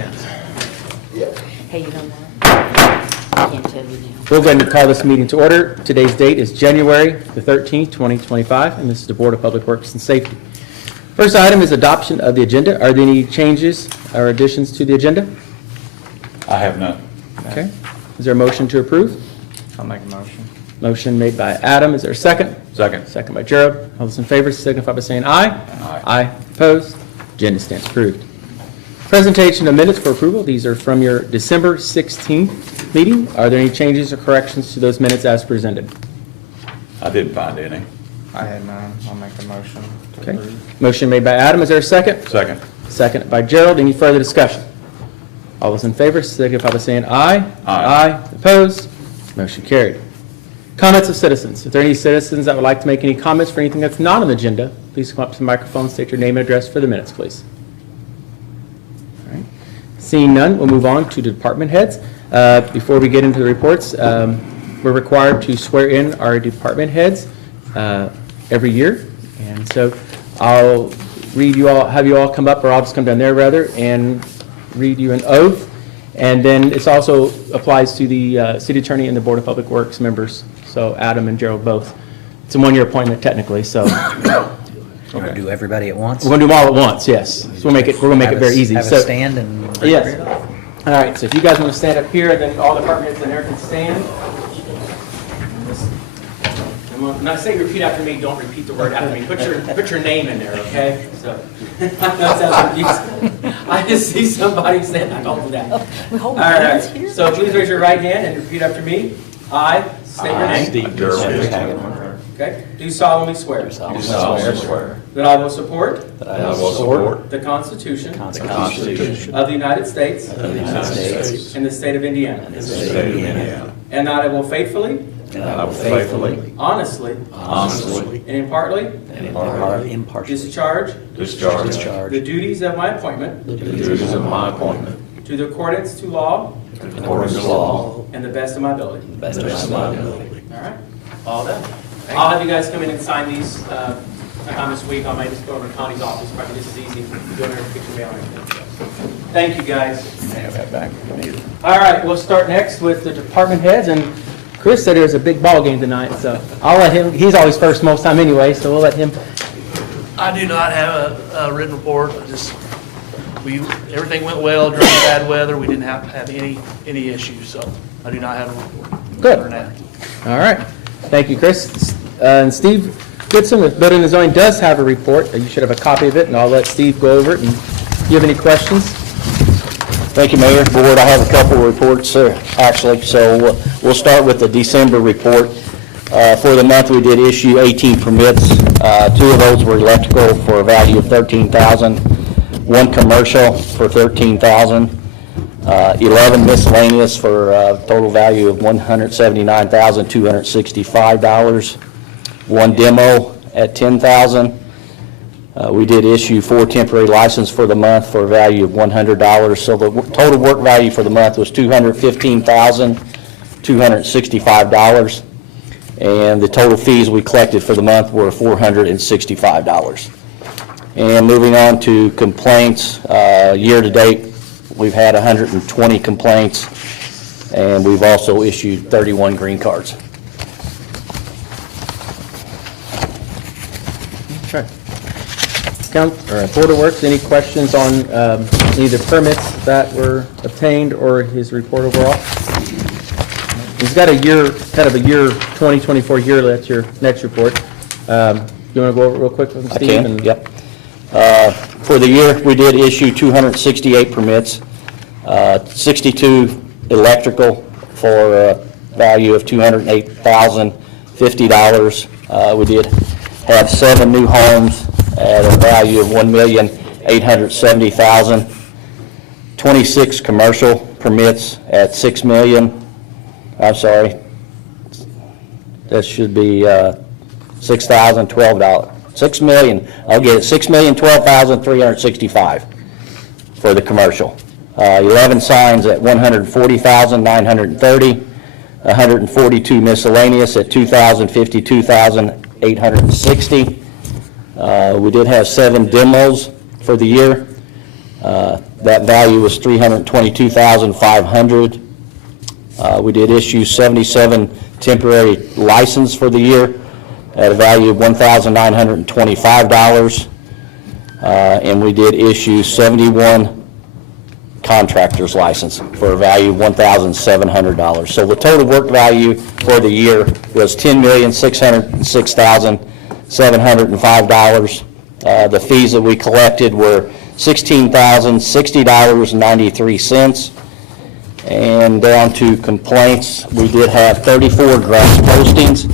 sense. Hey, you know what? I can't tell you now. We'll go ahead and call this meeting to order. Today's date is January the 13th, 2025, and this is the Board of Public Works and Safety. First item is adoption of the agenda. Are there any changes or additions to the agenda? I have none. Okay. Is there a motion to approve? I'll make a motion. Motion made by Adam. Is there a second? Second. Second by Gerald. All those in favor signify by saying aye. Aye. Aye. Opposed? Agenda stands approved. Presentation of minutes for approval. These are from your December 16th meeting. Are there any changes or corrections to those minutes as presented? I didn't find any. I had none. I'll make a motion to Okay. approve. Motion made by Adam. Is there a second? Second. Second by Gerald. Any further discussion? All those in favor signify by saying aye. Aye. Opposed? Motion carried. Comments of citizens. If there are any citizens that would like to make any comments for anything that's not on the agenda, please come up to the microphone, state your name and address for the minutes, please. All right. Seeing none, we'll move on to department heads. Before we get into the reports, we're required to swear in our department heads every year. And so I'll read you all, have you all come up, or I'll just come down there rather, and read you an oath. And then it also applies to the city attorney and the Board of Public Works members. So Adam and Gerald both. It's a one-year appointment technically, so We're going to do everybody at once? we're going to do them all at once, yes. So we're going to make it very easy. Have So- a stand and... Yes. All right, so if you guys want to stand up here, then all department heads in there can stand. When I say repeat after me, don't repeat the word after me. Put your name in there, okay? So, that sounds confusing. I just see somebody saying, I don't do that. We hold All hands right, here? so please raise your right hand and repeat after me. I state your name. Steve Gerald. Okay, do solemnly swear Do solemnly swear that I will support that I will support the Constitution the Constitution of the United States of the United States and the state of Indiana, and the state of Indiana, and that I will faithfully, and that I will faithfully, honestly, honestly, and impartially and Impartially. discharge discharge the duties of my appointment the duties of my appointment to the accordance to law according to law and the best of my ability. to the best of my ability. All right, all done. I'll have you guys come in and sign these sometime this week. I might just go over to Connie's office, probably this is easy. Go there and pick your mail and everything. Thank you, guys. Have that back if you need it. All right, we'll start next with the department heads, and Chris said there's a big ball game tonight, so I'll let him, he's always first most time anyway, so we'll let him. I do not have a written report. Everything went well during the bad weather. We didn't have any issues, so I do not have a report. Good. For now. All right, thank you, Chris. And Steve Goodson with Building and Zoning does have a report. You should have a copy of it, and I'll let Steve go over it. And do you have any questions? Thank you, Mayor. Board, I have a couple of reports, actually. So we'll start with the December report. For the month, we did issue 18 permits. 2 of those were electrical for a value of $13,000, 1 commercial for $13,000, 11 miscellaneous for a total value of $179,265, 1 demo at $10,000. We did issue 4 temporary licenses for the month for a value of $100. So the total work value for the month was $215,265. And the total fees we collected for the month were $465. And moving on to complaints, year to date, we've had 120 complaints, and we've also issued 31 green cards. Okay. Board of Works, any questions on any of the permits that were obtained or his report overall? He's got a year, kind of a year, 2024 year, that's your next report. You want to go over it real quick with I Steve? can, And- yep. For the year, we did issue 268 permits, 62 electrical for a value of $208,050. We did have 7 new homes at a value of $1,870,000, 26 commercial permits at $6 million. I'm sorry, that should be $6,012. $6 million, I'll get it, $6,012,365 for the commercial. 11 signs at $140,930, 142 miscellaneous at $2,052,860. We did have 7 demos for the year. That value was $322,500. We did issue 77 temporary license for the year at a value of $1,925. And we did issue 71 contractor's license for a value of $1,700. So the total work value for the year was $10,606,705. The fees that we collected were $16,060.93. And down to complaints, we did have 34 grass postings.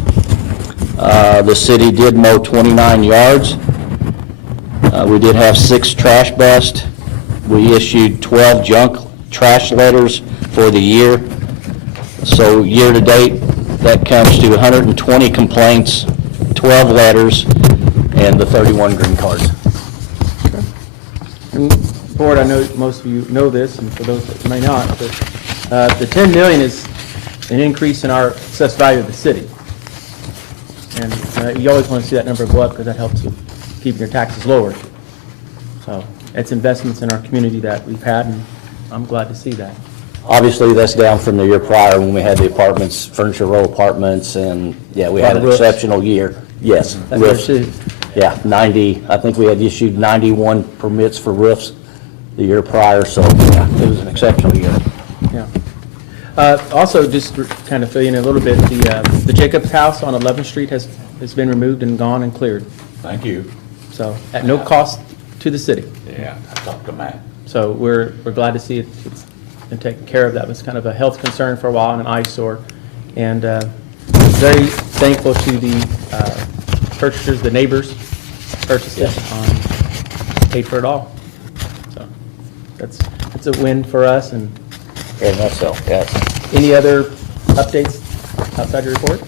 The city did mow 29 yards. We did have 6 trash busts. We issued 12 junk trash letters for the year. So year-to-date, that comes to 120 complaints, 12 letters, and the 31 green cards. And Board, I know most of you know this, and for those that may not, but the 10 million is an increase in our assessed value of the city. And you always want to see that number go up because that helps with keeping your taxes lower. So it's investments in our community that we've had, and I'm glad to see that. Obviously, that's down from the year prior when we had the apartments, furniture row apartments, and, yeah, we had an Roofs. exceptional year. Yes. That's roofs. what it is. Yeah, 90, I think we had issued 91 permits for roofs the year prior, so, yeah, it was an exceptional year. Yeah. Also, just to kind of fill you in a little bit, the Jacobs House on 11th Street has been removed and gone and cleared. Thank you. So at no cost to the city. Yeah, I talked to Matt. So we're glad to see it's been taken care of. That was kind of a health concern for a while and an eyesore. And very thankful to the purchasers, the neighbors purchased it, paid for it all. So that's a win for us. And Very much so, yes. any other updates outside your report?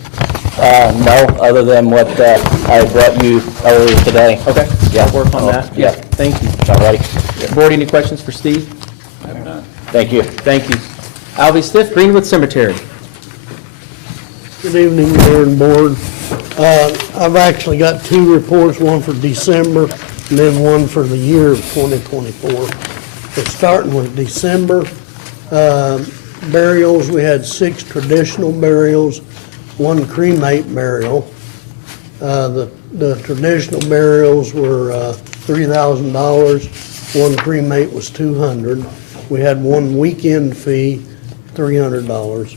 No, other than what I brought you earlier today. Okay. Yeah. I'll work on that. Yeah. Thank you. All righty. Board, any questions for Steve? I have none. Thank you. Thank you. Alvy Stiff, Greenwood Cemetery. Good evening, Mayor and Board. I've actually got 2 reports, one for December and then one for the year of 2024. So starting with December, burials, we had 6 traditional burials, 1 cremate burial. The traditional burials were $3,000, 1 cremate was $200. We had 1 weekend fee, $300.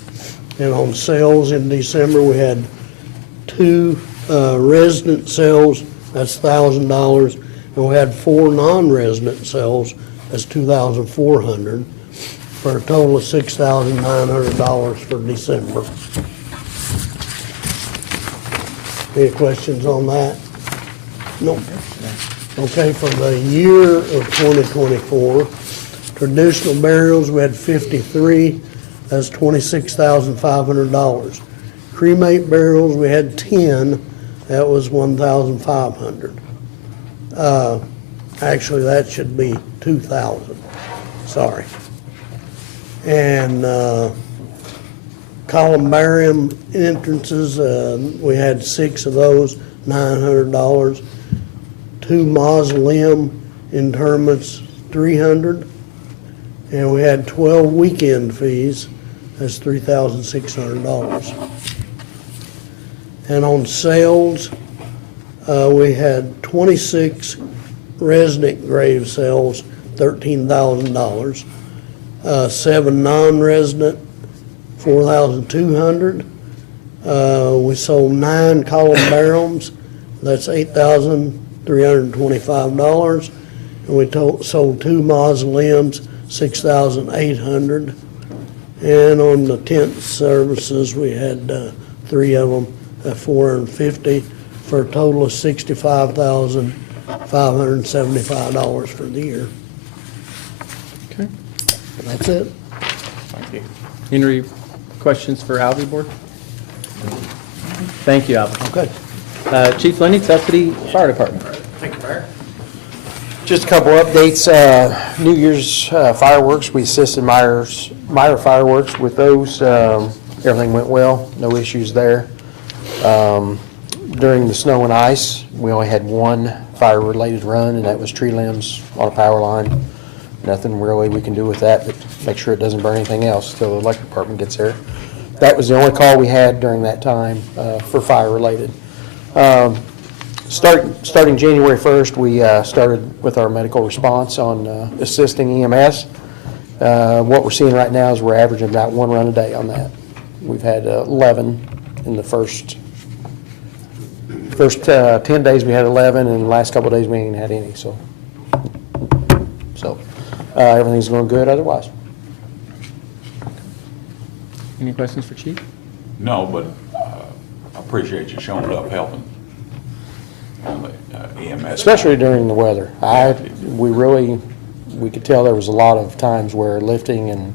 And on sales in December, we had 2 resident sales, that's $1,000, and we had 4 non-resident sales, that's $2,400, for a total of $6,900 for December. Any questions on that? No. Okay, for the year of 2024, traditional burials, we had 53, that's $26,500. Cremate burials, we had 10, that was $1,500. Actually, that should be $2,000, sorry. And columbarium entrances, we had 6 of those, $900. 2 mausoleum interments, $300. And we had 12 weekend fees, that's $3,600. And on sales, we had 26 resident grave sales, $13,000. 7 non-resident, $4,200. We sold 9 columbariums, that's $8,325. And we sold 2 mausoleums, $6,800. And on the tent services, we had 3 of them at $450 for a total of $65,575 for the year. Okay. That's it. Thank you. Any questions for Alvy, Board? Thank you, Alvy. Okay. Chief Lenny, Custody Fire Department. Thank you, Mayor. Just a couple updates. New Year's fireworks, we assisted Meyer Fireworks with those. Everything went well, no issues there. During the snow and ice, we only had 1 fire-related run, and that was tree limbs on a power line. Nothing really we can do with that, but make sure it doesn't burn anything else till the electric department gets there. That was the only call we had during that time for fire-related. Starting January 1st, we started with our medical response on assisting EMS. What we're seeing right now is we're averaging about 1 run a day on that. We've had 11 in the first 10 days. We had 11, and the last couple of days we ain't had any. So everything's going good otherwise. Any questions for Chief? No, but I appreciate you showing up helping on the EMS. Especially during the weather. We could tell there was a lot of times where lifting and,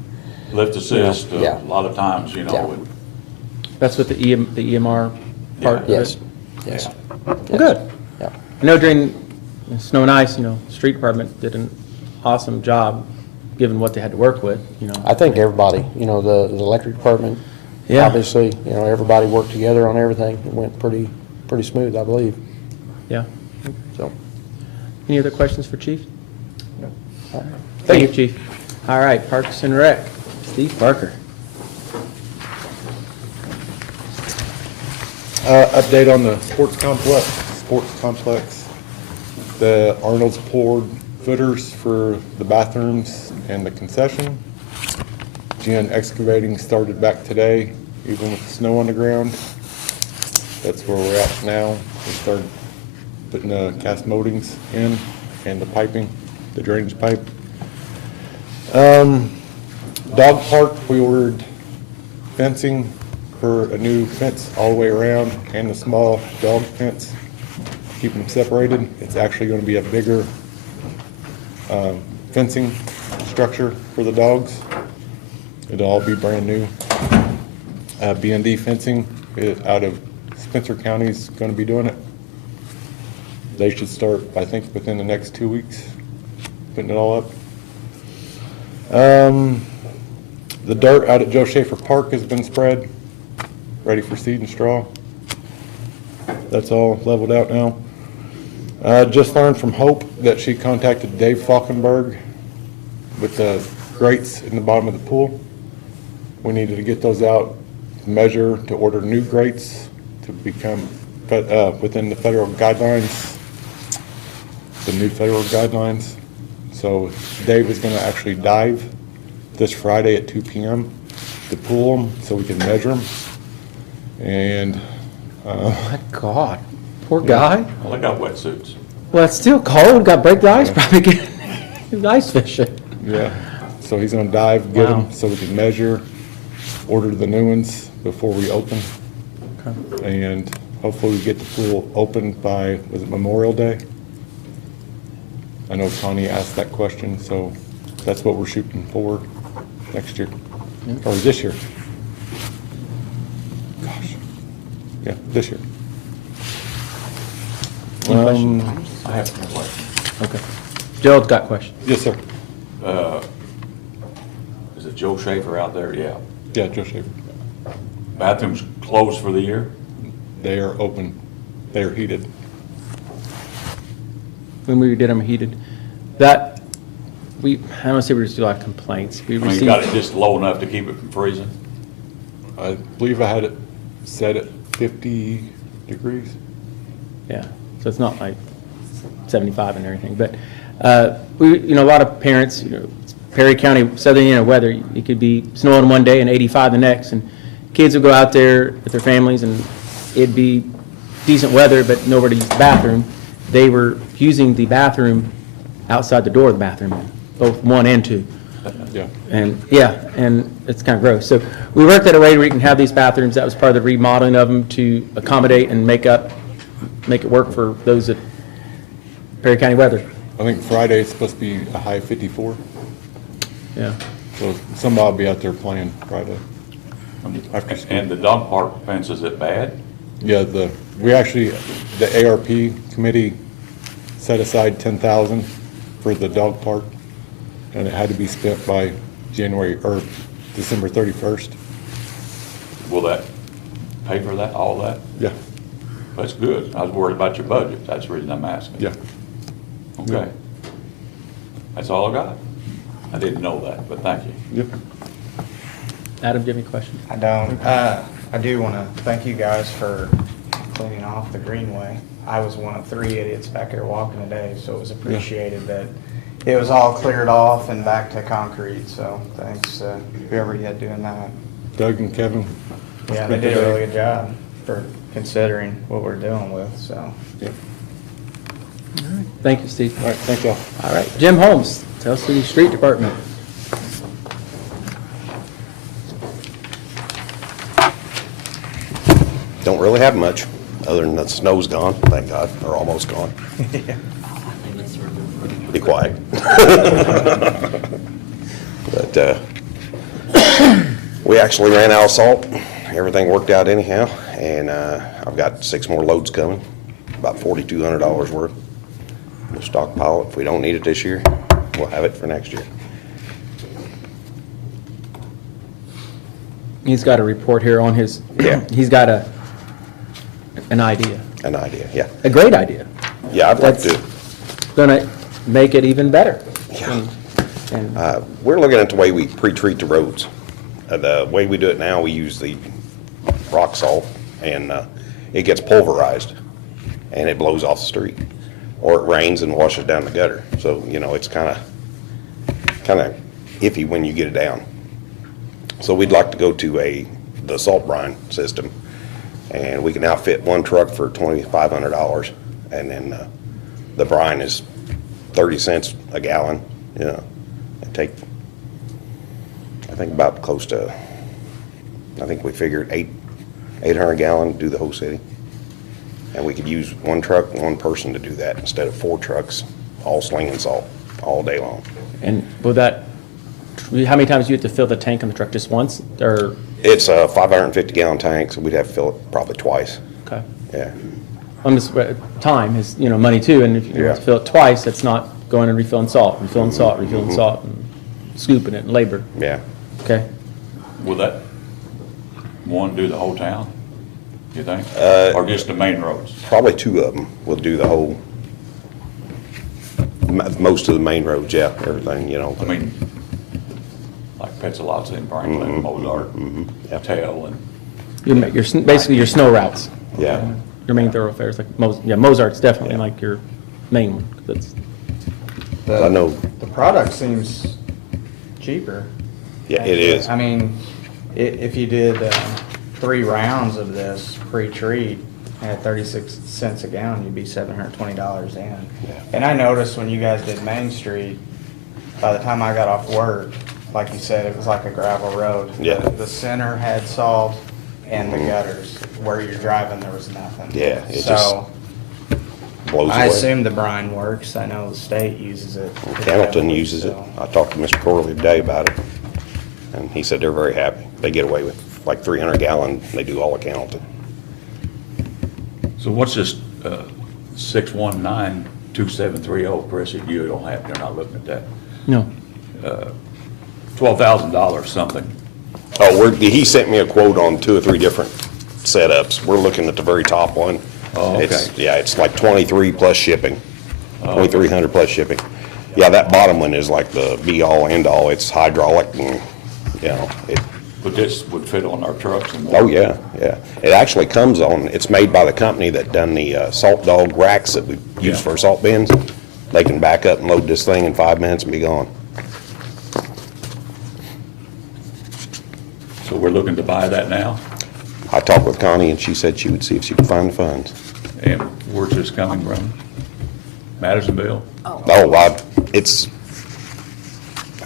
Lift assist, Yeah. a lot of times, you know, Yeah. with- That's what the EMR part of it? yes, yes. Well, good. Yeah. I know during snow and ice, street department did an awesome job, given what they had to work with, I think everybody, the electric department, Yeah. obviously, everybody worked together on everything. It went pretty smooth, I believe, Yeah. so. Any other questions for Chief? Thank you, Chief. All right, Parks and Rec, Steve Parker. Update on the sports complex. The Arnold's poured footers for the bathrooms and the concession. Gen excavating started back today, even with the snow on the ground. That's where we're at now. We started putting the cast moldings in and the piping, the drainage pipe. Dog park, we ordered fencing for a new fence all the way around and the small dog fence, keep them separated. It's actually going to be a bigger fencing structure for the dogs. It'll all be brand new. B&D fencing out of Spencer County is going to be doing it. They should start, I think, within the next 2 weeks, putting it all up. The dirt out at Joe Schaefer Park has been spread, ready for seed and straw. That's all leveled out now. Just learned from Hope that she contacted Dave Falkenberg with the grates in the bottom of the pool. We needed to get those out, measure to order new grates to become within the federal guidelines, the new federal guidelines. So Dave is going to actually dive this Friday at 2 p.m. to pool them so we can measure them. And My God, poor guy. well, they got wetsuits. Well, it's still cold, got to break the ice, probably get ice fishing. yeah, so he's going to dive, get Wow. them so we can measure, order the new ones before we open. And hopefully we get the pool opened by, was it Memorial Day? I know Connie asked that question, so that's what we're shooting for next year, or this year. Gosh, yeah, this year. I have some questions. Okay. Gerald's got questions. Yes, sir. Is it Joe Schaefer out there? Yeah. Yeah, Joe Schaefer. Bathrooms closed for the year? They are open, they are heated. When we did them heated, that, I don't want to say we received a lot of complaints. We I mean, you got it received, just low enough to keep it from freezing? I believe I had it set at 50 degrees. yeah, so it's not like 75 and everything, but, a lot of parents, Perry County, southern Indiana weather, it could be snowing one day and 85 the next, and kids would go out there with their families, and it'd be decent weather, but nowhere to use the bathroom. They were using the bathroom outside the door of the bathroom, both 1 and 2. Yeah. And, and it's kind of gross. So we worked at a way where we can have these bathrooms. That was part of the remodeling of them to accommodate and make it work for those that Perry County weather. I think Friday it's supposed to be a high 54, Yeah. so somebody will be out there playing Friday. After school. And the dog park fence, is it bad? Yeah, the ARP committee set aside $10,000 for the dog park, and it had to be spent by December 31st. Will that pay for that, all that? Yeah, That's good. I was worried about your budget. That's the reason I'm asking. yeah. Okay. That's all I got. I didn't know that, but thank you. Yep. Adam, do you have any questions? I don't. I do want to thank you guys for cleaning off the greenway. I was one of 3 idiots back there walking today, so it was appreciated that it was all cleared off and back to concrete. So thanks to whoever you had doing that. Doug and Kevin. Yeah, they did a really good job for considering what we're dealing with, so. Thank you, Steve. All right, thank y'all. All right, Jim Holmes, Tell City Street Department. Don't really have much, other than the snow's gone, thank God, or almost gone. Be quiet. But, we actually ran out of salt. Everything worked out anyhow, and, I've got 6 more loads coming, about $4,200 worth. We'll stockpile it. If we don't need it this year, we'll have it for next year. He's got a report here on his, Yeah. he's got an idea, An idea, yeah. a great idea. Yeah, I'd like That's to. gonna make it even better. Yeah. And We're looking at the way we pre-treat the roads. The way we do it now, we use the rock salt, and it gets pulverized, and it blows off the street. Or it rains and washes down the gutter. So, you know, it's kind of iffy when you get it down. So we'd like to go to the salt brine system, and we can outfit 1 truck for $2,500, and then the brine is 30 cents a gallon, you know. And take, I think about close to, I think we figured 800 gallon to do the whole city. And we could use 1 truck, 1 person to do that instead of 4 trucks, all slinging salt all day long. And will that, how many times do you have to fill the tank in the truck? Just once, or? It's a 550 gallon tank, so we'd have to fill it probably twice. Okay. Yeah, I'm just, time is, money too, and if you have to Yeah. fill it twice, it's not going and refilling salt, refilling salt, refilling salt, and scooping it and labor. yeah. Okay? Will that one do the whole town, you think? Or just the main roads? Probably 2 of them will do the whole, most of the main roads, yeah, everything, you know. I mean, like Petzalozzi and Franklin, Mozart, yeah. Tail, and Basically your snow routes. Yeah. Your main thoroughfares, like Mozart's definitely Yeah. like your main one. That's, I know, The product seems cheaper. yeah, it is. I mean, if you did 3 rounds of this pre-treat at 36 cents a gallon, you'd be $720 in. Yeah. And I noticed when you guys did Main Street, by the time I got off work, like you said, it was like a gravel road. Yeah. The center had salt and the gutters. Where you're driving, there was nothing. Yeah, it So Blows I away. assume the brine works. I know the state uses it. Hamilton uses it. So- I talked to Mr. Corley today about it, and he said they're very happy. They get away with like 300 gallon, they do all of Hamilton. so what's this 6192730, Chris, that you don't have, you're not looking at that? no. $12,000 something. Oh, he sent me a quote on 2 or 3 different setups. We're looking at the very top one. Oh, okay. Yeah, it's like 23 plus shipping, 2,300 plus shipping. Yeah, that bottom one is like the be-all, end-all. It's hydraulic and, you know, But this would fit on our trucks and. oh, yeah, yeah. It actually comes on, it's made by the company that done the salt dog racks that we use Yeah. for salt bins. They can back up and load this thing in 5 minutes and be gone. So we're looking to buy that now? I talked with Connie, and she said she would see if she could find the funds. And where's this coming from? Madisonville? Oh, I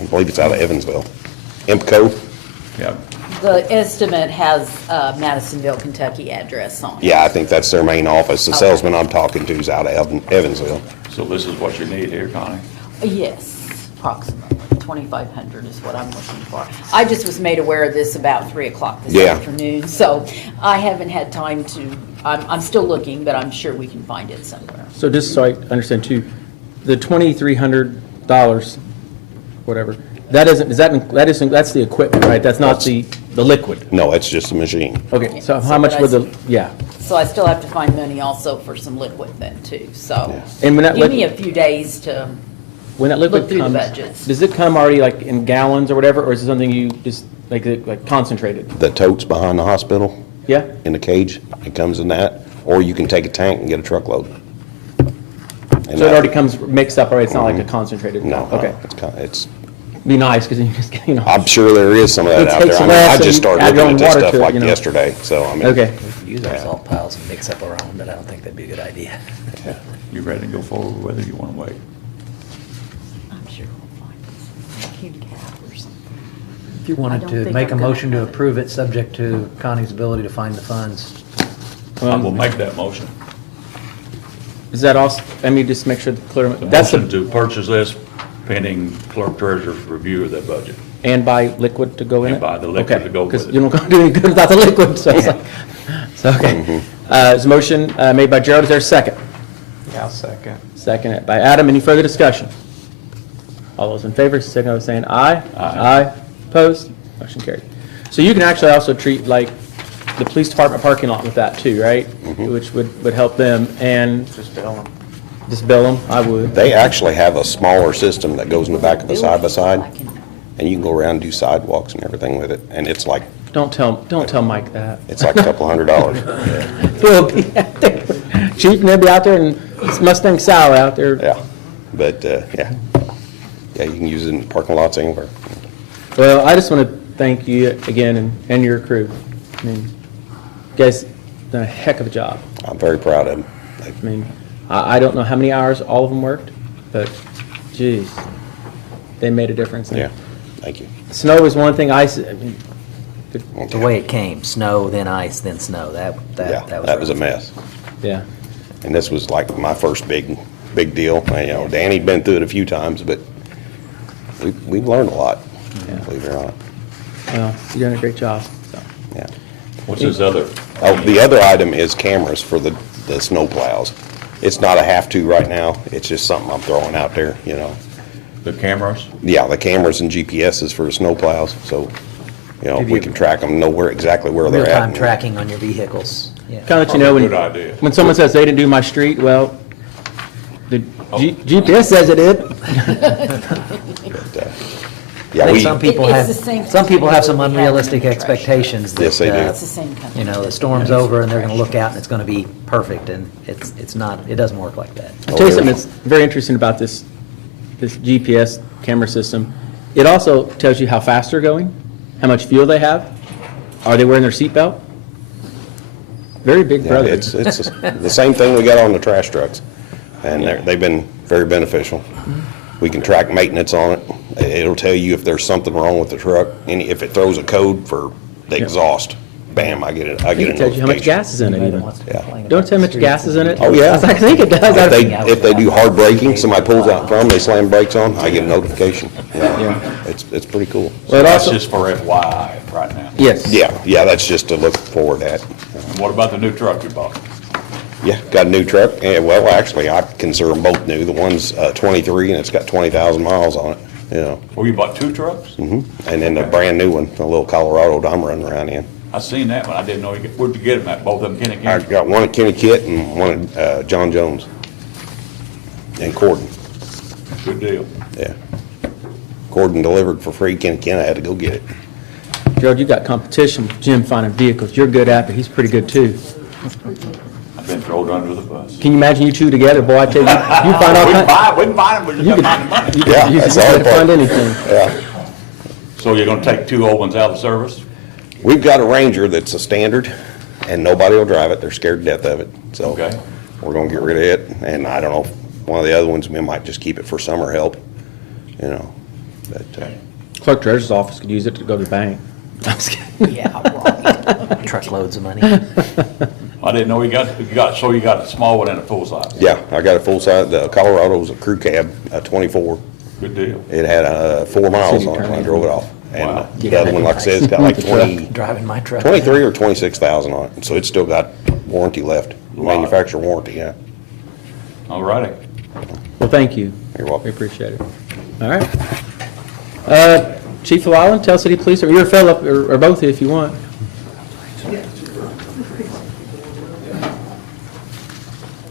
believe it's out of Evansville. Impco? Yeah. The estimate has Madisonville, Kentucky address on it. Yeah, I think that's their main office. The Okay. salesman I'm talking to is out of Evansville. So this is what you need here, Connie? Yes, approximately. 2,500 is what I'm looking for. I just was made aware of this about 3 o'clock this Yeah. afternoon, so I haven't had time to, I'm still looking, but I'm sure we can find it somewhere. So just so I understand too, the $2,300, whatever, that isn't, that's the equipment, right? That's not the liquid? No, it's just a machine. Okay, so Yeah, how so much but would I the, yeah. So I still have to find money also for some liquid then too, so. And when that Give me liquid- a few days to when that liquid Look through the comes, budgets. does it come already like in gallons or whatever, or is it something you just, like concentrated? The totes behind the hospital Yeah? in the cage, it comes in that, or you can take a tank and get a truckload. And So it that- already comes mixed up, already, it's not like a concentrated? No, Okay. it's, Be nice, because you just, you know. I'm sure there is some of that It out takes there. I mean, less I and just started add your looking own at this water stuff to it, like you know. yesterday, so I mean. Okay. We use our salt piles and mix up our own, but I don't think that'd be a good idea. You ready to go forward, whether you want to wait? I'm sure we'll find some cute cat or something. If you I wanted don't to think make a I'm gonna motion to have it. approve it, subject to Connie's ability to find the funds. I will make that motion. Is that also, I mean, just make sure the clear, The that's motion the, to purchase this pending clerk treasurer's review of that budget. and buy liquid to go in it? And buy the liquid to go with Because it. you don't do any good without the liquid, so it's like, so, okay. Is a motion made by Gerald, is there a second? Yeah, I'll second. Second by Adam, any further discussion? All those in favor, signal by saying aye. Aye. Opposed? Motion carried. So you can actually also treat like the police department parking lot with that too, right? Which would help them, and Just bill them. just bill them, I would. They actually have a smaller system that goes in the back of a side-by-side, and you can go around and do sidewalks and everything with it, and it's like Don't tell Mike that. a couple $100. We'll be out there. Chief, and they'll be out there, and it's Mustang Sour out there. Yeah, but, yeah. Yeah, you can use it in parking lots anywhere. Well, I just want to thank you again and your crew. I mean, you guys done a heck of a job. I'm very proud of them. I mean, I don't know how many hours all of them worked, but geez, they made a difference. Yeah, thank you. Snow was one thing, ice, I mean, The way it came, snow, then ice, then snow, Yeah, that was a rough. mess. yeah. And this was like my first big deal. You know, Danny'd been through it a few times, but we've learned a lot, believe it or not. Well, you're doing a great job, so. Yeah. What's this other? Oh, the other item is cameras for the snow plows. It's not a have-to right now. It's just something I'm throwing out there, you know. The cameras? Yeah, the cameras and GPSs for the snow plows, so, you know, we can track them, know exactly where they're at. Real-time tracking on your vehicles, yeah. Kind of let you know Good idea. when someone says they didn't do my street, well, the GPS says it did. Yeah, I think we, some people It's the same have, some people have some company that we have unrealistic in the trash. expectations that. Yes, they do. It's the same company. You know, the storm's over and they're gonna look out and it's gonna be perfect, and it's not, it doesn't work like that. I'll tell you something that's very interesting about this GPS camera system. It also tells you how fast they're going, how much fuel they have. Are they wearing their seatbelt? Very big yeah, brother. it's the same thing we got on the trash trucks, and they've been very beneficial. We can track maintenance on it. It'll tell you if there's something wrong with the truck, and if it throws a code for the exhaust, bam, I get a I think it tells you how much notification. gas is in it Anybody even. that wants to Yeah. complain Don't about tell the how much gas is in it. Oh, yeah. I was like, I think it does. If they do hard braking, somebody pulls out from, they slam brakes on, I get a notification. Yeah, it's pretty cool. Well, it That's also, just for FYI right now. yes. Yeah, that's just to look forward at. And what about the new truck you bought? Yeah, got a new truck, and well, actually, I consider them both new. The one's 23, and it's got 20,000 miles on it, you know. Well, you bought two trucks? And then the brand new one, a little Colorado I'm running around in. I seen that one. I didn't know where'd you get them at? Both of them Kenny I Ken? got one at Kenny Kit and one at John Jones and Corden. Good deal. Yeah. Corden delivered for free. Kenny Kent, I had to go get it. Gerald, you got competition with Jim finding vehicles. You're good at it. He's pretty good too. I've been thrown under the bus. Can you imagine you two together? Boy, I tell you, you find all We can kinds. we can find them, we just You gotta find the money. could, Yeah, you that's just the hard gotta find part. anything. Yeah. So you're gonna take two old ones out of service? We've got a Ranger that's a standard, and nobody will drive it. They're scared to death of it. So Okay. we're gonna get rid of it. And I don't know, one of the other ones, we might just keep it for summer help, you know. But, Clerk treasurer's office could use it to go to the bank. I'm just kidding. Yeah, right. Truckloads of money. I didn't know you got a small one and a full size. yeah, I got a full size, the Colorado's a crew cab, a 24. Good deal. It had 4 miles on it when I drove it off. And Wow. the other one, like I said, it's got like 20, Driving my truck. 23 or 26,000 on it. So it's still got warranty left, Wow. manufacturer warranty, yeah. All righty. Well, thank you. You're We welcome. appreciate it. All right. Chief Llewellyn, Tell City Police, or you're a fellow, or both if you want.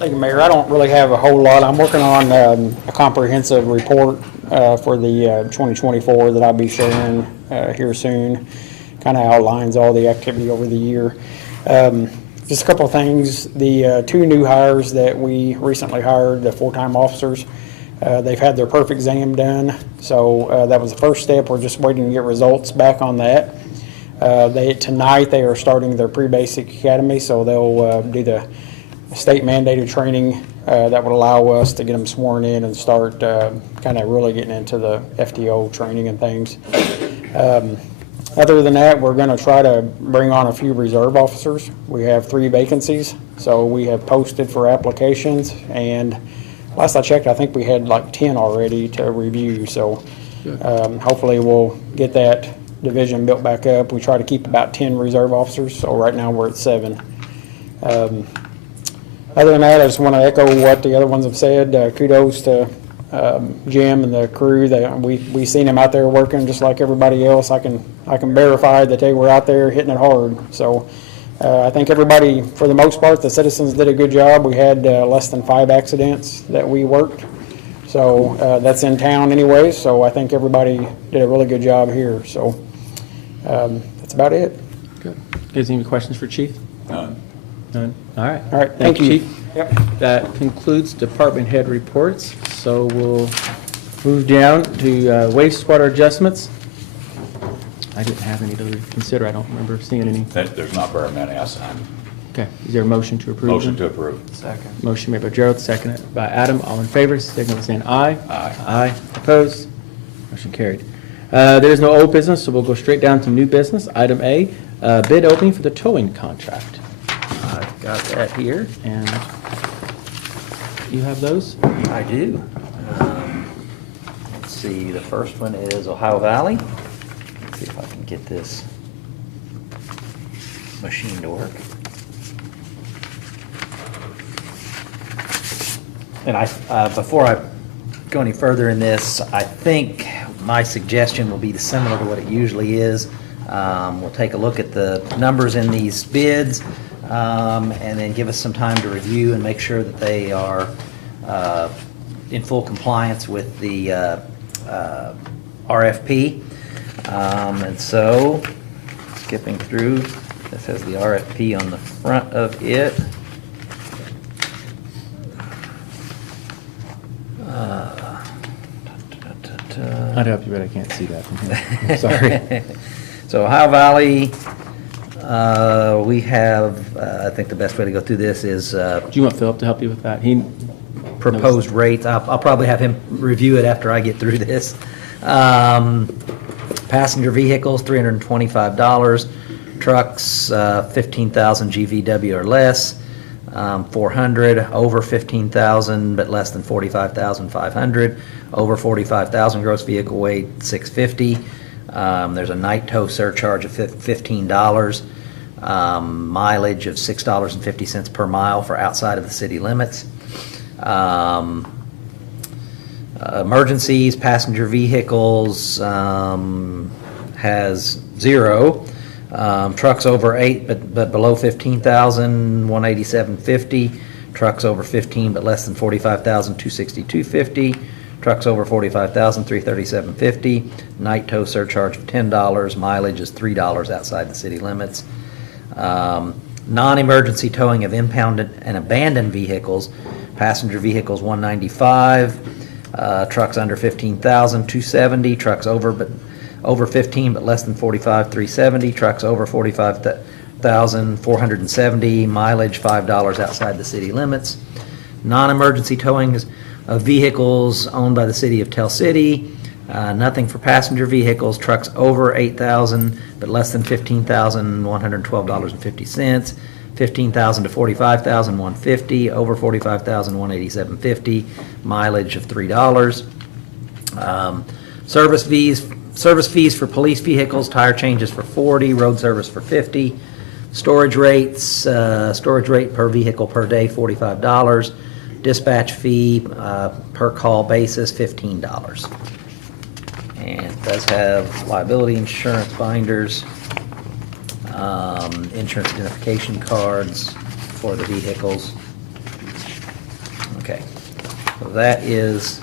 Thank you, Mayor. I don't really have a whole lot. I'm working on a comprehensive report for the 2024 that I'll be sharing here soon. Kind of outlines all the activity over the year. Just a couple of things. The two new hires that we recently hired, the full-time officers, they've had their perf exam done. So that was the first step. We're just waiting to get results back on that. Tonight they are starting their pre-basic academy, so they'll do the state mandated training that would allow us to get them sworn in and start kind of really getting into the FTO training and things. Other than that, we're going to try to bring on a few reserve officers. We have 3 vacancies, so we have posted for applications, and last I checked, I think we had like 10 already to review, so hopefully we'll get that division built back up. We try to keep about 10 reserve officers, so right now we're at 7. Other than that, I just want to echo what the other ones have said. Kudos to Jim and the crew. We seen them out there working just like everybody else. I can verify that they were out there hitting it hard. So I think everybody, for the most part, the citizens did a good job. We had less than 5 accidents that we worked. So that's in town anyway. So I think everybody did a really good job here. So that's about it. Good. Guys, any questions for Chief? None. None? All right. All right, thank you. Chief. Yep. That concludes department head reports. So we'll move down to wastewater adjustments. I didn't have any to consider. I don't remember seeing any. There's not very many assigned. Okay. Is there a motion to approve? Motion them? to approve. Second. Motion made by Gerald, seconded by Adam. All in favor, signal by saying aye. Aye. Aye. Opposed? Motion carried. There is no old business, so we'll go straight down to new business. Item A, bid opening for the towing contract. I've got that here, and you have those? I do. Let's see, the first one is Ohio Valley. Let's see if I can get this machine to work. And before I go any further in this, I think my suggestion will be similar to what it usually is. We'll take a look at the numbers in these bids, and then give us some time to review and make sure that they are in full compliance with the RFP. And so, skipping through, this has the RFP on the front of it. I'd help you, but I can't see that from here. Sorry. So Ohio Valley, we have, I think the best way to go through this is Do you want Philip to help you with that? He proposed rates. I'll probably have him review it after I get through this. Passenger vehicles, $325. Trucks, 15,000 GVW or less, 400. Over 15,000 but less than 45,500. Over 45,000 gross vehicle weight, $650. There's a night tow surcharge of $15. Mileage of $6.50 per mile for outside of the city limits. Emergencies, passenger vehicles has 0. Trucks over 8 but below 15,000, $187.50. Trucks over 15 but less than 45,000, $262.50. Trucks over 45,000, $337.50. Night tow surcharge of $10. Mileage is $3 outside the city limits. Non-emergency towing of impounded and abandoned vehicles. Passenger vehicles $195. Trucks under 15,000, $270. Trucks over 15 but less than 45, $370. Trucks over 45,000, $470. Mileage $5 outside the city limits. Non-emergency towing of vehicles owned by the city of Tell City. Nothing for passenger vehicles. Trucks over 8,000 but less than 15,000, $112.50. 15,000 to 45,000, $150. Over 45,000, $187.50. Mileage of $3. Service fees for police vehicles. Tire changes for $40. Road service for $50. Storage rates. Storage rate per vehicle per day, $45. Dispatch fee per call basis, $15. And it does have liability insurance binders, insurance identification cards for the vehicles. So that is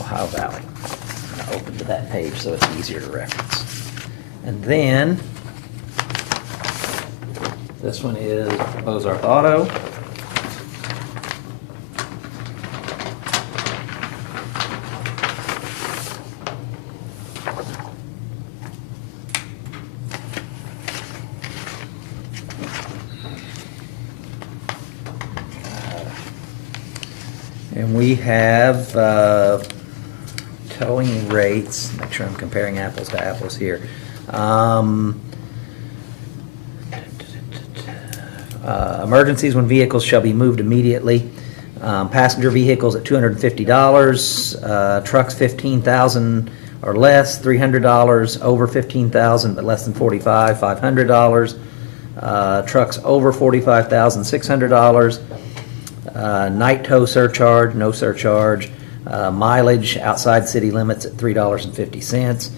Ohio Valley. I'm gonna open to that page so it's easier to reference. And then, this one is Ozark Auto. And we have towing rates, make sure I'm comparing apples to apples here. Emergencies when vehicles shall be moved immediately. Passenger vehicles at $250, trucks 15,000 or less, $300, over 15,000 but less than 45, $500. Trucks over 45,000, $600. Night tow surcharge, no surcharge. Mileage outside city limits at $3.50.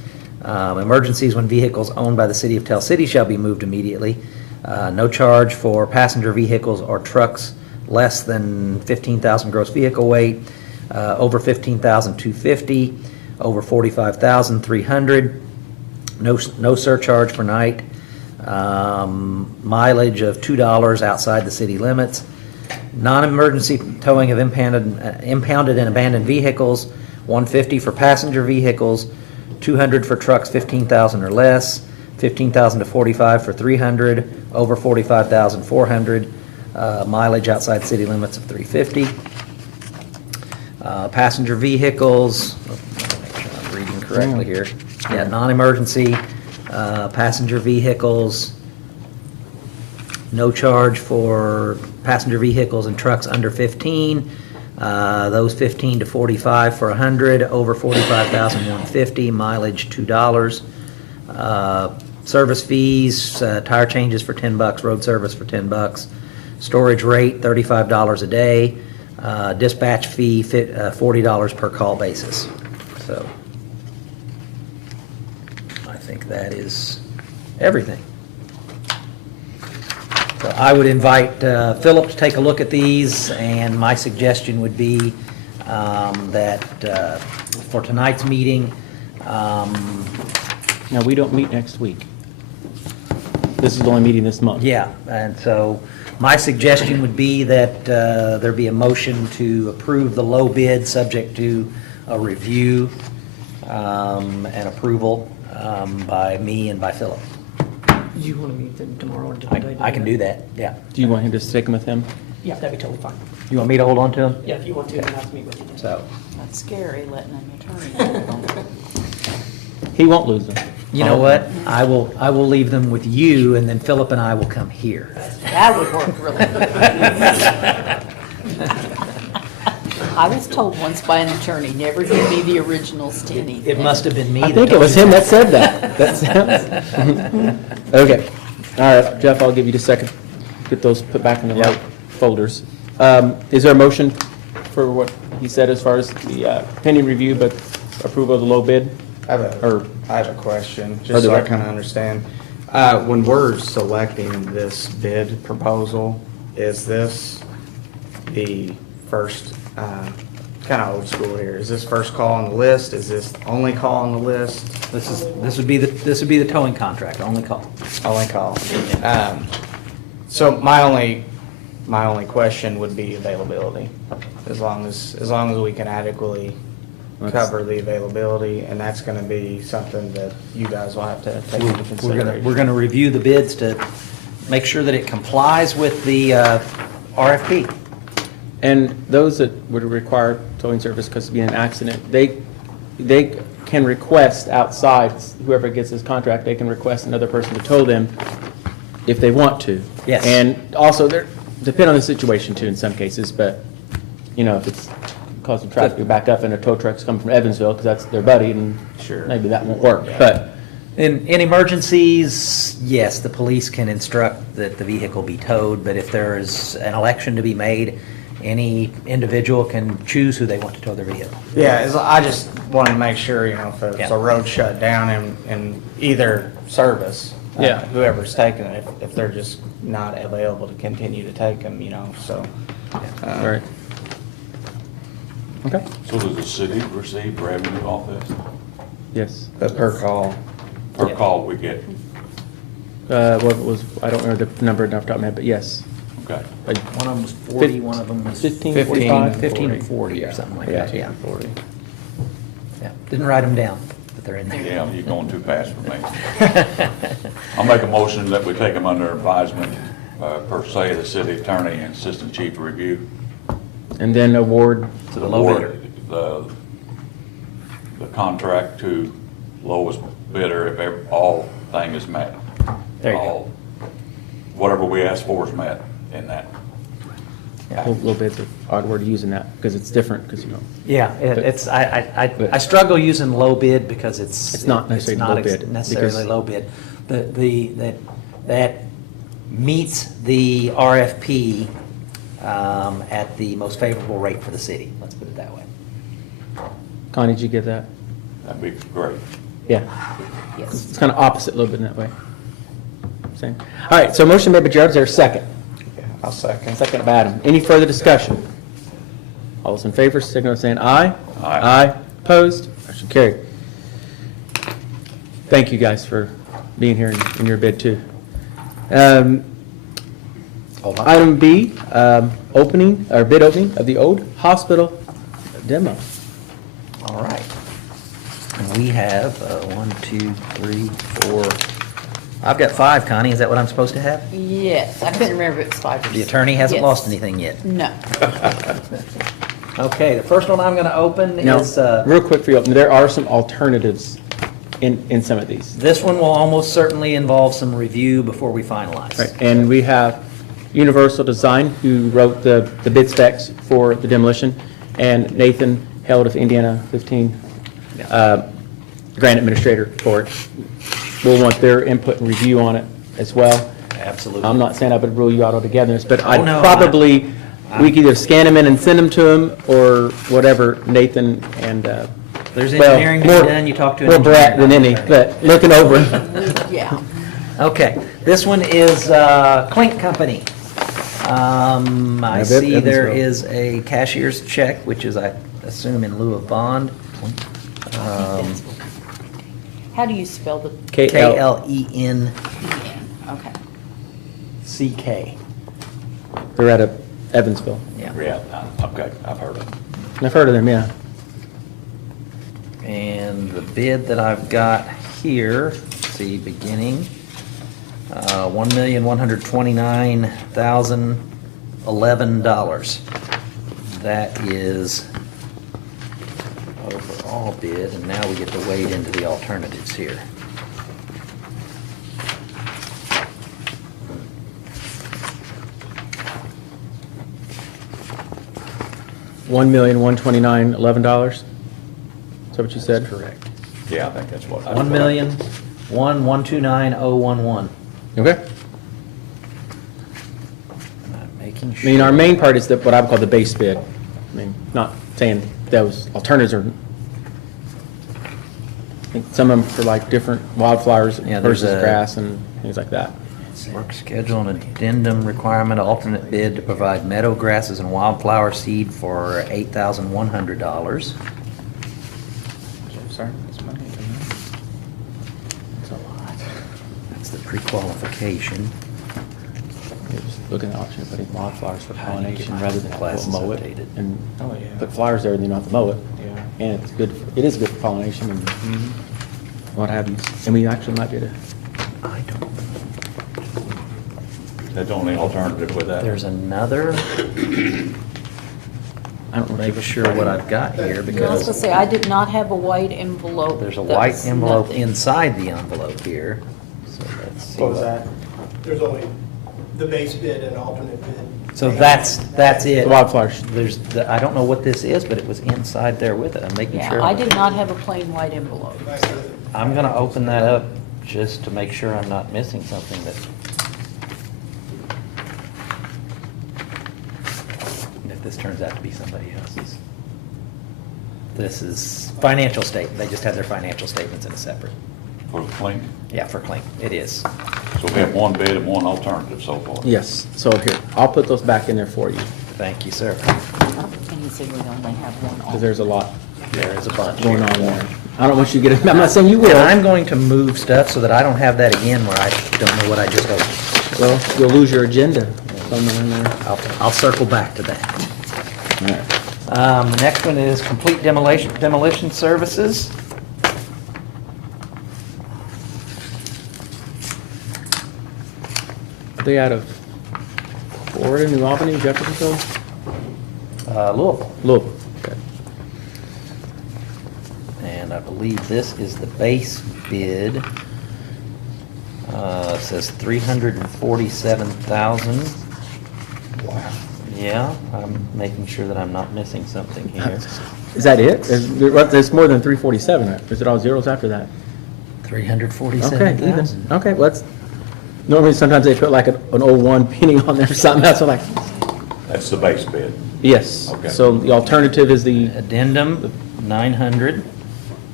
Emergencies when vehicles owned by the city of Tell City shall be moved immediately. No charge for passenger vehicles or trucks less than 15,000 gross vehicle weight. Over 15,000, $250. Over 45,000, $300. No surcharge for night. Mileage of $2 outside the city limits. Non-emergency towing of impounded and abandoned vehicles, $150 for passenger vehicles, $200 for trucks 15,000 or less, 15,000 to 45 for $300, over 45,000, $400, mileage outside city limits of $350. Passenger vehicles, make sure I'm reading correctly here. Yeah, non-emergency passenger vehicles, no charge for passenger vehicles and trucks under 15. Those 15 to 45 for $100, over 45,000, $150, mileage $2. Service fees, tire changes for $10, road service for $10. Storage rate $35 a day. Dispatch fee $40 per call basis. So I think that is everything. So I would invite Philip to take a look at these, and my suggestion would be that for tonight's meeting, Now, we don't meet next week. This is the only meeting this month. yeah, and so my suggestion would be that there be a motion to approve the low bid, subject to a review and approval by me and by Philip. You want to meet them tomorrow or today? I can do that, yeah. Do you want him to stick them with him? Yeah, that'd be totally fine. You want me to hold on to them? Yeah, if you want to, then I'll have to meet with you. So, That's scary, letting an attorney. He won't lose them. you know what? I will leave them with you, and then Philip and I will come here. That would work really good. I was told once by an attorney, never give me the originals to anything. It must have been me. I that think it told was you him that said that. That sounds. Okay. All right, Jeff, I'll give you just a second. Get those put back in the right folders. Is there a motion for what he said as far as the pending review, but approval of the low bid? I Or- have a question, Or just the so I rec- kind of understand. When we're selecting this bid proposal, is this the first, kind of old school here, is this first call on the list? Is this only call on the list? This would be the towing contract, only call. Only call. So my only question would be availability, as long as we can adequately cover the availability, and that's gonna be something that you guys will have to take into We're consideration. gonna review the bids to make sure that it complies with the RFP. And those that would require towing service because of being an accident, they can request outside, whoever gets this contract, they can request another person to tow them if they want to. Yes. And also, depend on the situation too in some cases, but, you know, if it's causing traffic to back up and a tow truck's coming from Evansville because that's their buddy, and Sure. maybe that won't work. But In emergencies, yes, the police can instruct that the vehicle be towed, but if there is an election to be made, any individual can choose who they want to tow their vehicle. Yeah, I just wanted to make sure, you know, if it's Yeah. a road shut down in either service, Yeah. whoever's taking it, if they're just not available to continue to take them, you know, so. all right. Okay, So does the city receive revenue off this? yes. Per call. Per call we get? What was, I don't remember the number off the top of my head, but yes. Okay. Like One of them was 40, one of them was 15, 45? 15 or 40 or something like Yeah. that, yeah. Yeah, didn't write them down, but they're in there. Yeah, you're going too fast for me. I'll make a motion that we take them under advisement, per se, the city attorney and assistant chief review. And then award, To the low bidder. The contract to lowest bidder if all thing is met. There you go. All- Whatever we ask for is met in that. low bid's an odd word using that, because it's different, because you know. Yeah, it's, I struggle using low bid because It's not necessarily low bid, necessarily because- low bid. That meets the RFP at the most favorable rate for the city, let's put it that way. Connie, did you get that? That'd be great. Yeah. Yes. It's kind of opposite a little bit in that way. Same. All right, so motion made by Jared, is there a second? Yeah, I'll second. Second by Adam. Any further discussion? All those in favor, signal by saying aye. Aye. Aye. Opposed? Motion carried. Thank you guys for being here in your bid too. Item B, opening, or bid opening of the old hospital demo. All right. And we have 1, 2, 3, 4. I've got 5, Connie, is that what I'm supposed to have? Yes, I couldn't remember if it's 5 or 6. The attorney hasn't Yes. lost anything yet. No. Okay, the first one I'm going to open Now, is, real quick for you, there are some alternatives in some of these. this one will almost certainly involve some review before we finalize. Right, and we have Universal Design, who wrote the bid specs for the demolition, and Nathan Held of Indiana 15, grant administrator for it. We'll want their input and review on it as well. Absolutely. I'm not saying I would rule you out altogether, but I'd no, probably, we could either scan them in and send them to them, or whatever, Nathan and, There's well, engineering to be more- done, you talk to an more engineer. Brett than any, but looking over it. Yeah. Okay, this one is Clink Company. I Ev- see there Evansville. is a cashier's check, which is, I assume, in lieu of bond. How do you spell the KL, KLENCK. Okay. they're out of Evansville. Yeah. Yeah, okay, I've heard of it. I've heard of them, yeah. And the bid that I've got here, let's see, beginning, $1,129,011. That is overall bid, and now we get to wade into the alternatives here. $1,129,011. Is that what you said? Correct. Yeah, I think that's what. 1,129,011. Okay. I'm making I sure. mean, our main part is what I would call the base bid. I mean, not saying those alternatives are, I think some of them for like different wildflowers Yeah, there's versus a- grass and things like that. Work schedule and addendum requirement, alternate bid to provide meadow grasses and wildflower seed for $8,100. Sorry, that's money. That's a lot. That's the pre-qualification. You're just looking at the option of putting wildflowers for How do you get pollination my rather than classes mow it. updated? And Oh, yeah. put flowers there and you don't have to mow it. Yeah. And it's good, it is good for pollination and what have you. And we actually might be able to, I don't. That's the only alternative with that. There's another, I don't know. make sure what I've got here I was gonna because say, I did not have a white envelope. there's a That white was envelope nothing. inside the envelope here. So let's see. What was that? There's only the base bid and alternate bid. So that's it. The wildflowers. I don't know what this is, but it was inside there with it. I'm making sure. Yeah, I did not have a plain white envelope. I'm gonna open that up just to make sure I'm not missing something that. And if this turns out to be somebody else's. This is financial statement. They just have their financial statements in a separate. For the clean. Yeah, for Clink. It is. So we have one bid and one alternative so far. Yes, so here, I'll put those back in there for you. Thank you, sir. I don't think any see we only have one Because on. there's a lot There is a bunch going on there. I don't want you to get, I'm not saying you And I'm will. going to move stuff so that I don't have that again where I don't know what I just opened. Well, you'll lose your agenda somewhere in there. I'll circle back to that. All right. The next one is complete demolition services. Are they out of Florida, New Albany, Jeffersonville? Louisville. Louisville. Okay. And I believe this is the base bid. It says 347,000. Wow. Yeah, I'm making sure that I'm not missing something here. Is that it? There's more than 347, right? Is it all zeros after that? Okay, even. 347,000. Okay, let's, normally sometimes they put like an 01 penny on there or something, that's what That's the base bid. yes. Okay. So the alternative is the Addendum, 900.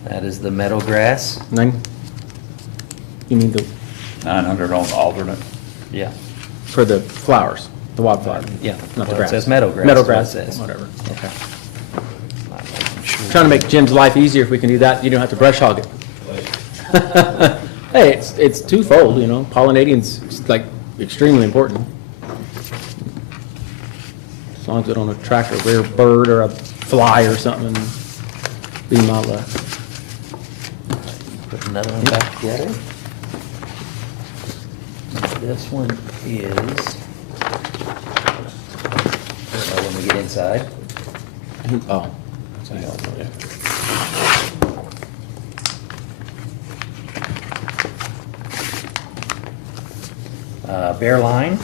That is the meadow grass. you mean the, 900 on the alternate. Yeah. for the flowers, the wildflower? Yeah. Not the Well, grass. it says meadow grass. Meadow is what it grass, says. whatever, okay. Not making sure. Trying to make Jim's life easier if we can do that, you don't have to brush hog it. Hey, it's twofold, you know, pollinating's like extremely important. As long as it don't attract a rare bird or a fly or something, be my luck. Put another one back together. This one is, when we get inside. Oh. Beer line.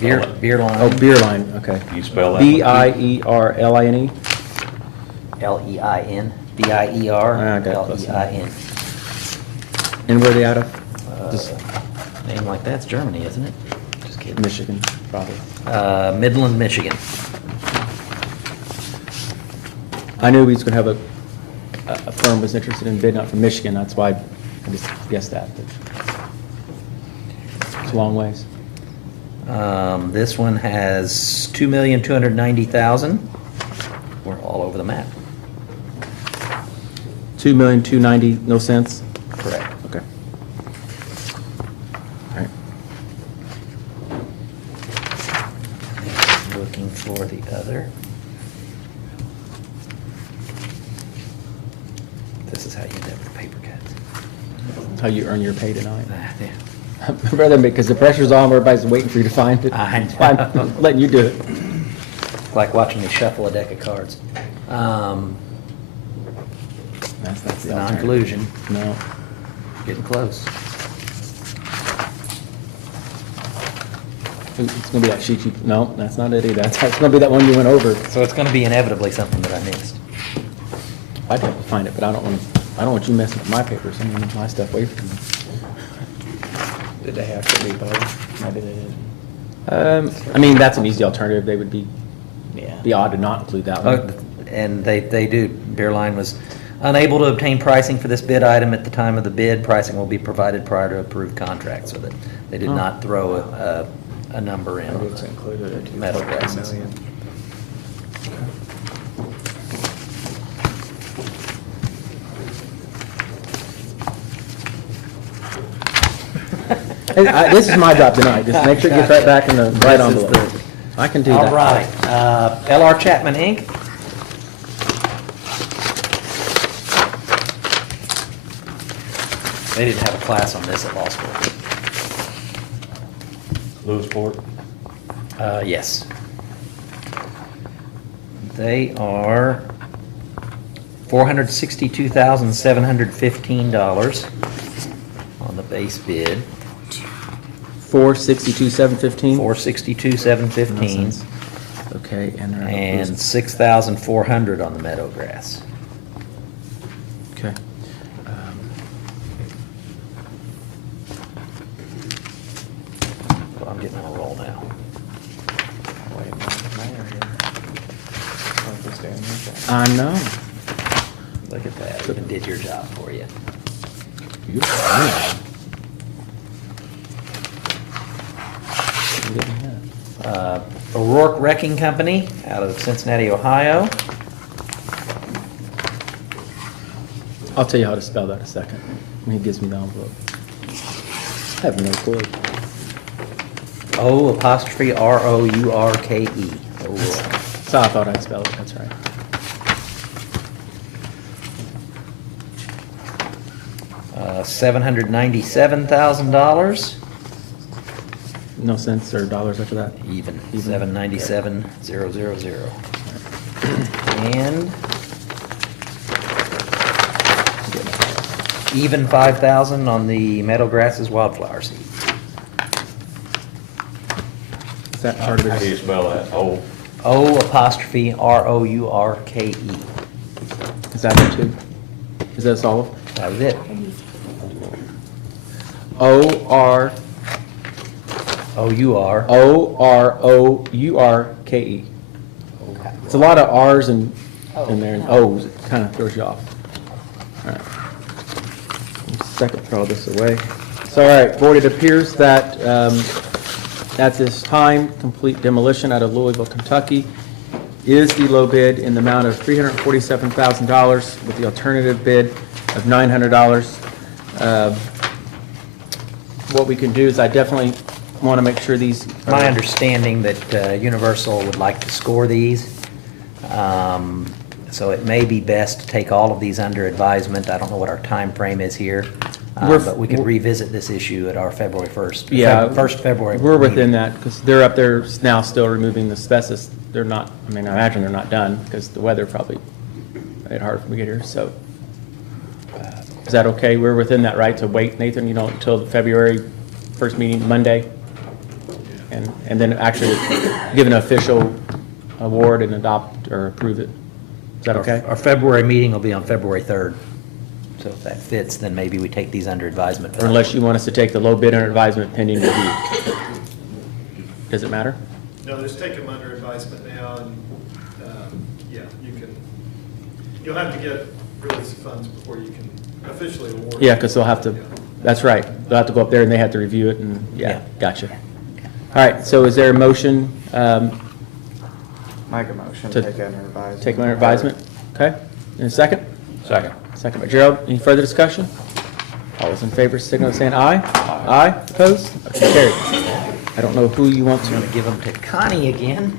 Beer line. Oh, beer line, okay. Can you spell that? Bierline? L-E-I-N. B-I-E-R. I got it close enough. L-E-I-N. And where are they out of? Just Name like that's Germany, isn't it? Just kidding. Michigan, probably. Midland, Michigan. I knew he was gonna have a firm was interested in bidding out from Michigan, that's why I just guessed that. but It's a long ways. This one has 2,290,000. We're all over the map. 2,290,000, no cents? Correct. Okay. All right. Looking for the other. This is how you end up with paper cuts. That's how you earn your pay tonight. Yeah. Rather, because the pressure's on, everybody's waiting for you to find it. I That's why know. I'm letting you do it. It's like watching me shuffle a deck of cards. That's the alternative. Non-collusion, No. getting close. It's gonna be that sheet you, no, that's not it either. It's gonna be that one you went over. So it's gonna be inevitably something that I missed. I'd have to find it, but I don't want you messing with my papers. I mean, my stuff away from me. Did they have to be both? Maybe they did. I mean, that's an easy alternative. They would be odd to not include that one. And they do. Beer Line was unable to obtain pricing for this bid item at the time of the bid. Pricing will be provided prior to approved contract, so that they did not throw a number in. Maybe it's included at Meadow 2.5 grasses. million. Hey, this is my job tonight. Just make sure it gets right back in the right This is envelope. I can do that. All right, LR Chapman Inc. They didn't have a class on this at law school. Lewisport. Yes. They are $462,715 on the base bid. 462,715. 462,715, Okay, and 6,400 on the meadow grass. Okay. Well, I'm getting on a roll now. Wait a minute, Mayor here. Wrote this down here. I know. Look at that, even did your job for you. Beautiful. O'Rourke Wrecking Company out of Cincinnati, Ohio. I'll tell you how to spell that in a second, when he gives me the envelope. I have no clue. O''Rourke. O'Rourke. That's how I thought I'd spell it, that's right. $797,000. No cents or dollars after that? Even, Even. 797,000. And even 5,000 on the Meadow Grasses wildflower seed. Is that part of How do you it? spell that? Oh, O''Rourke. Is that it too? Is that all? That was it. O-R, O-U-R. O-R-O-U-R-K-E. It's a lot of R's in there, and O's, it kind of throws you off. All right. Second, throw this away. So, all right, board, it appears that at this time, complete demolition out of Louisville, Kentucky is the low bid in the amount of $347,000 with the alternative bid of $900. What we can do is I definitely want to make sure these. My understanding that Universal would like to score these. So it may be best to take all of these under advisement. I don't know what our time frame is here. But we could revisit this issue at our February 1st. Yeah. First February. We're within meeting. that, because they're up there now still removing the asbestos. They're not, I mean, I imagine they're not done, because the weather probably made it hard for me to get here, so. Is that okay? We're within that right to wait, Nathan, until the February 1st meeting, Monday? And then actually give an official award and adopt or approve it? Is that okay? Our February meeting will be on February 3rd. So if that fits, then maybe we take these under advisement. Or unless you want us to take the low bid under advisement pending review? Does it matter? No, just take them under advisement now, and, yeah, you'll have to get release of funds before you can officially award. Yeah, because they'll have to, that's right, they'll have to go up there and they have to review it, and, yeah, gotcha. All right, so is there a motion, Make a motion, To take that under advisement. take them under advisement? Okay, in a second? second. Second by Gerald, any further discussion? All those in favor, signal by saying aye. Aye, opposed? Motion carried. I don't know who you want I'm going to, to give them to Connie again.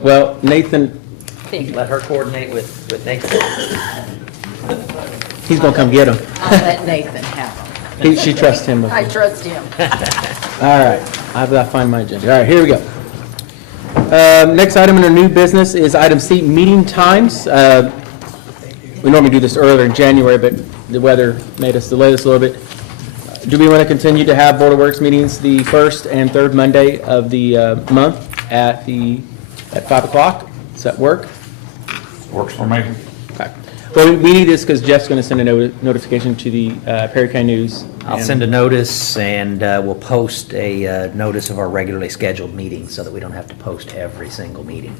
well, Nathan, Let her coordinate with Nathan. he's gonna come get them. I'll let Nathan have them. She trusts him with I them. trust him. All right, I've got to find my agenda. All right, here we go. Next item under new business is item C, meeting times. We normally do this earlier in January, but the weather made us delay this a little bit. Do we want to continue to have Board of Works meetings the first and third Monday of the month at 5 o'clock? Does that work? Works for me. Okay. Well, we need this because Jeff's going to send a notification to the Perry County News. I'll send a notice, and we'll post a notice of our regularly scheduled meetings so that we don't have to post every single meeting.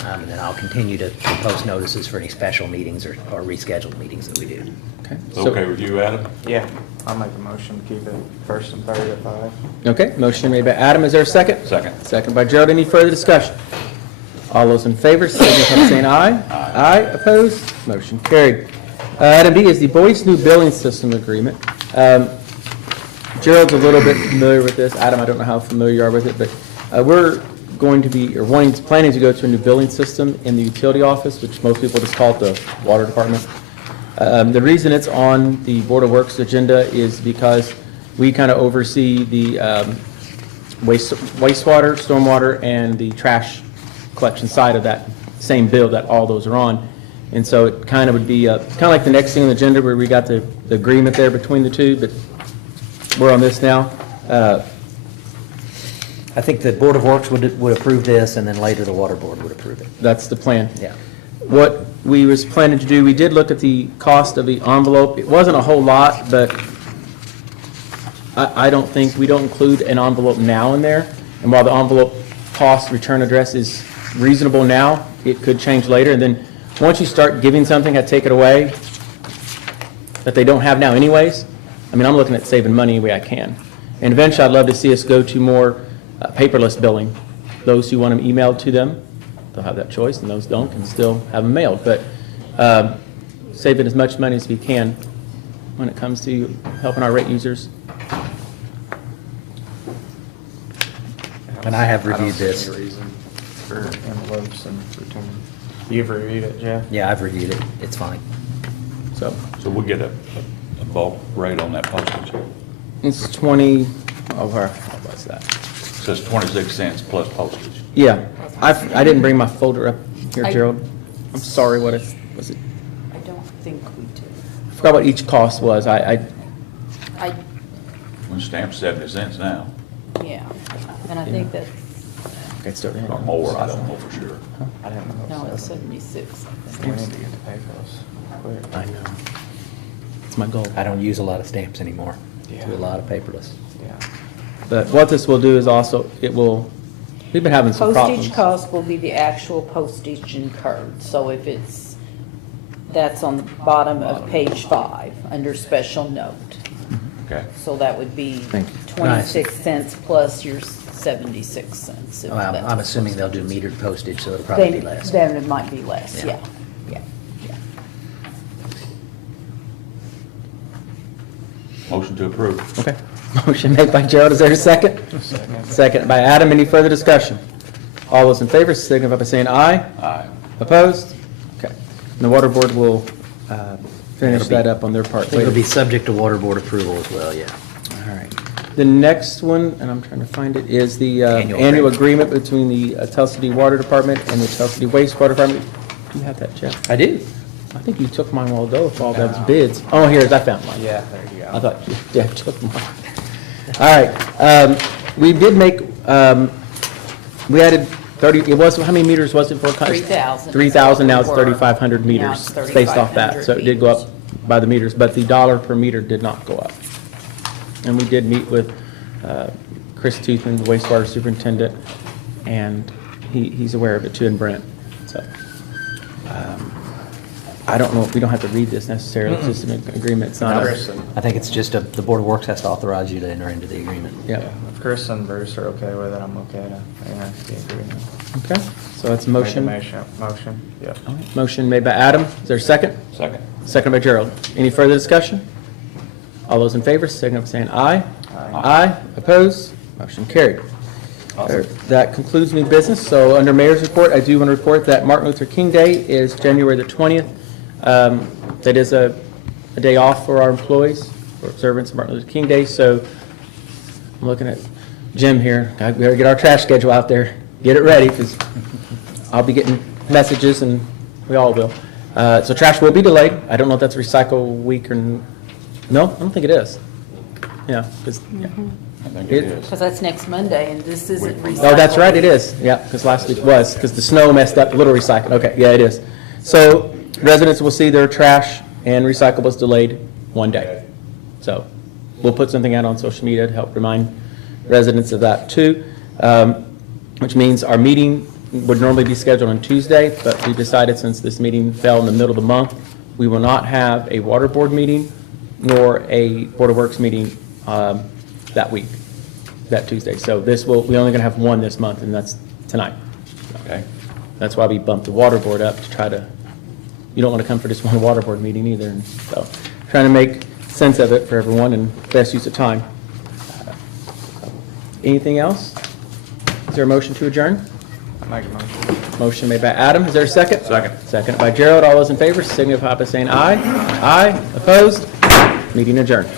And then I'll continue to post notices for any special meetings or rescheduled meetings that we do. Okay. It's okay with you, Adam? Yeah, I'll make a motion to keep it first and third at 5. Okay, motion made by Adam. Is there a second? Second. Second by Gerald. Any further discussion? All those in favor, signify by saying aye. Aye, opposed, motion carried. Item B is the Boyce New Billing System Agreement. Gerald's a little bit familiar with this. Adam, I don't know how familiar you are with it, but we're going to be, or planning to go to a new billing system in the utility office, which most people just call it the water department. The reason it's on the Board of Works agenda is because we kind of oversee the wastewater, stormwater, and the trash collection side of that same bill that all those are on. And so it kind of would be, kind of like the next thing on the agenda where we got the agreement there between the two, but we're on this now. I think the Board of Works would approve this, and then later the Water Board would approve it. That's the plan. Yeah. What we was planning to do, we did look at the cost of the envelope. It wasn't a whole lot, but I don't think, we don't include an envelope now in there. And while the envelope cost return address is reasonable now, it could change later. And then once you start giving something, I take it away that they don't have now anyways. I mean, I'm looking at saving money any way I can. And eventually, I'd love to see us go to more paperless billing. Those who want them emailed to them, they'll have that choice, and those don't can still have them mailed. But saving as much money as we can when it comes to helping our rate users. And I have reviewed I don't this. see any reason for envelopes and return. You've reviewed it, Jeff? Yeah, I've reviewed it. It's fine. So So we'll get a bulk rate on that postage. it's 20, what was that? Says 26 cents plus postage. Yeah, I didn't bring my folder up here, I- Gerald. I'm sorry, what it, was it? I don't think we do. I forgot what each cost was. I, We stamp 70 cents now, yeah, and I think that, Okay, start or ahead. more, I don't know for sure. I didn't know. no, it's 76. I think. We need to get the paperless quick. I know. It's my goal. I don't use a lot of stamps anymore. Yeah. Do a lot of paperless. Yeah. But what this will do is also, it will, we've been having some problems. Postage cost will be the actual postage incurred, so if it's, that's on the bottom of page 5, under special note. Okay. So that would be Thank you. 26 cents plus your 76 cents. if Well, I'm that's- assuming they'll do metered postage, so it'll probably be less. Then it might be less, Yeah. yeah, yeah. Motion to approve. Okay. Motion made by Gerald. Is there a second? Second by Adam. Any further discussion? All those in favor signify by saying aye. Aye. Opposed? Okay. And the water board will finish It'll be- that up on their part I think it'll later. be subject to water board approval as well, yeah. All right. The next one, and I'm trying to find it, is the Annual annual agreement. agreement between the Tell City Water Department and the Tell City Wastewater Department. Do you have that, Jeff? I do. I think you took mine a while ago with all those bids. Oh, here it is. I found mine. Yeah, there you go. I thought you took mine. All right. We did make, we added 30, it was, how many meters was it for? 3,000. 3,000, now it's Or- 3,500 now meters it's based off that. 3,500 So it did go meters. up by the meters, but the dollar per meter did not go up. And we did meet with Chris Toothman, the wastewater superintendent, and he's aware of it too, and Brent. So I don't know, we don't have to read this necessarily, it's just an agreement, it's not a, Chris and, I think it's just the Board of Works has to authorize you to enter into the agreement. yeah. if Chris and Bruce are okay with it, I'm okay to enter the agreement. Okay, so that's a Make motion. the motion, yeah. All right, motion made by Adam, is there a second? Second. Second by Gerald. Any further discussion? All those in favor, signify by saying aye. Aye. Opposed? Motion carried. That concludes new business. So under Mayor's report, I do want to report that Martin Luther King Day is January the 20th. That is a day off for our employees, for observance of Martin Luther King Day. So I'm looking at Jim here. We gotta get our trash schedule out there. Get it ready, because I'll be getting messages, and we all will. So trash will be delayed. I don't know if that's recycle week or, no, I don't think it is. Yeah, 'cause- I think it is. Because that's next Monday, and this isn't recycled. oh, that's right, it is. Yeah, because last week was, because the snow messed up a little recycling. Okay, yeah, it is. So residents will see their trash and recyclables delayed one day. So we'll put something out on social media to help remind residents of that too, which means our meeting would normally be scheduled on Tuesday, but we decided since this meeting fell in the middle of the month, we will not have a water board meeting nor a Board of Works meeting that week, that Tuesday. So this will, we're only going to have one this month, and that's tonight. Okay. That's why we bumped the water board up to try to, you don't want to come for just one water board meeting either. And so trying to make sense of it for everyone and best use of time. Anything else? Is there a motion to adjourn? Make a motion. Motion made by Adam. Is there a second? Second. Second by Gerald. All those in favor signify by saying aye. Aye. Opposed? Meeting adjourned.